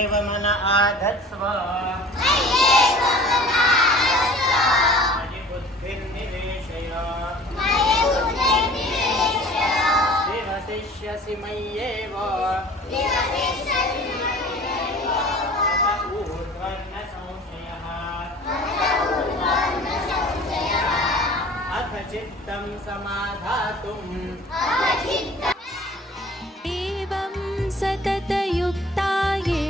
मय्येव मन आधत्स्व मयि बुद्धिर्निवेशय निवसिष्यसि मय्येव ऊर्ध्वन्न संशयः अथ चित्तं समाधातुम् एवं सततयुक्ता ये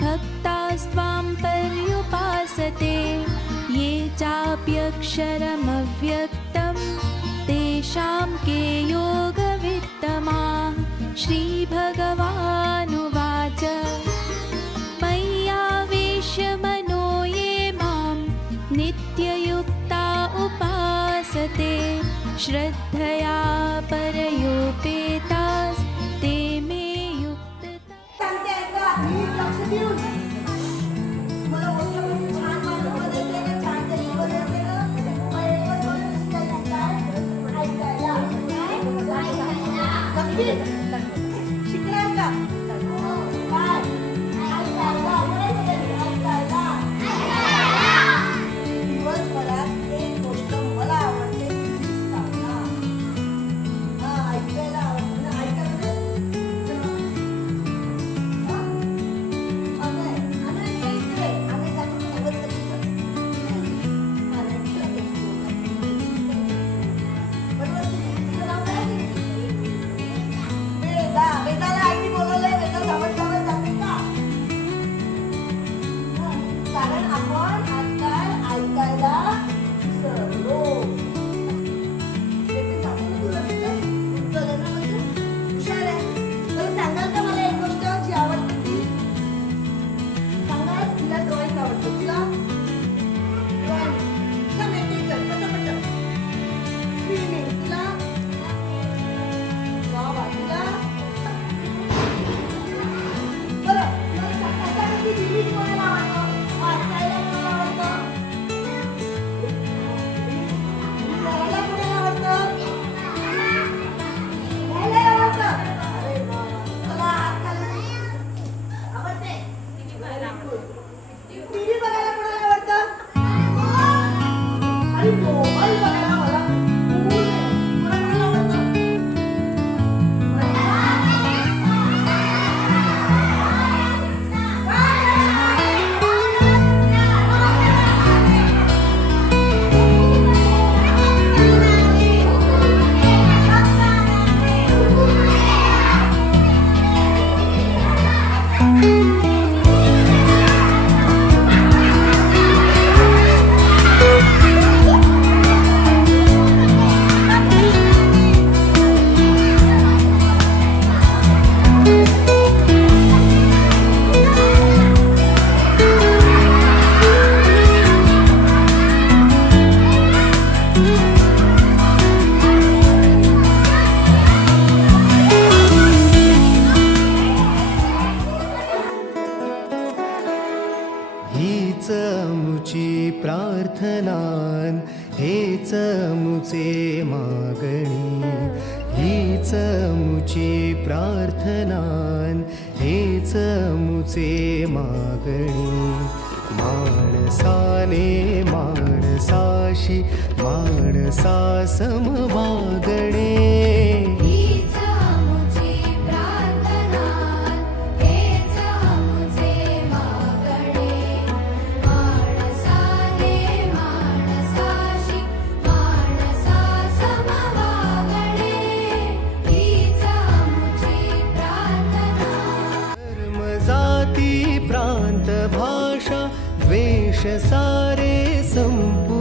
भक्तास्त्वां पर्युपासते ये चाप्यक्षरमव्यक्तं तेषां के योगवित्तमाः श्रीभगवानुवाच मय्यावेश्य मनो ये मां नित्ययुक्ता उपासते श्रद्धया परयोपेतास्ते मे युक्तता शिकणार का काय दिवसभरात एक गोष्ट मला आवडते ती सांगणार. ऐकायला आवडते ना, ऐकायला वेदाला आईने बोलवलंय. वेदा गावात गावात जाते का? कारण आपण आजकाल ऐकायला विसरलो. हुशार आहे. तर सांगाल का मला एक गोष्ट जी आवडते ती सांगाल. तिला ड्रॉइंग आवडते. तुला ड्रॉइंग तुला मेकअप पटपट स्विमिंग तुला वा तुला बरं मग त्याच्यामध्ये लिहिली कोणाला आवडतं वाचायला कोणाला आवडतं लिहायला कोणाला आवडतं लिहायला आवडतं. अरे वा मला हात खाली आवडते. टीव्ही बघायला कोणाला आवडतं आणि मोबाईल बघायला मला कोणाला आवडतं. हीच मुची प्रार्थनान हेच मुचे मागणी. हीच मुची प्रार्थनान हेच मुचे मागणी. माणसाने माणसाशी माणसा समवागणे. जाती प्रांत भाषा द्वेष सारे संपू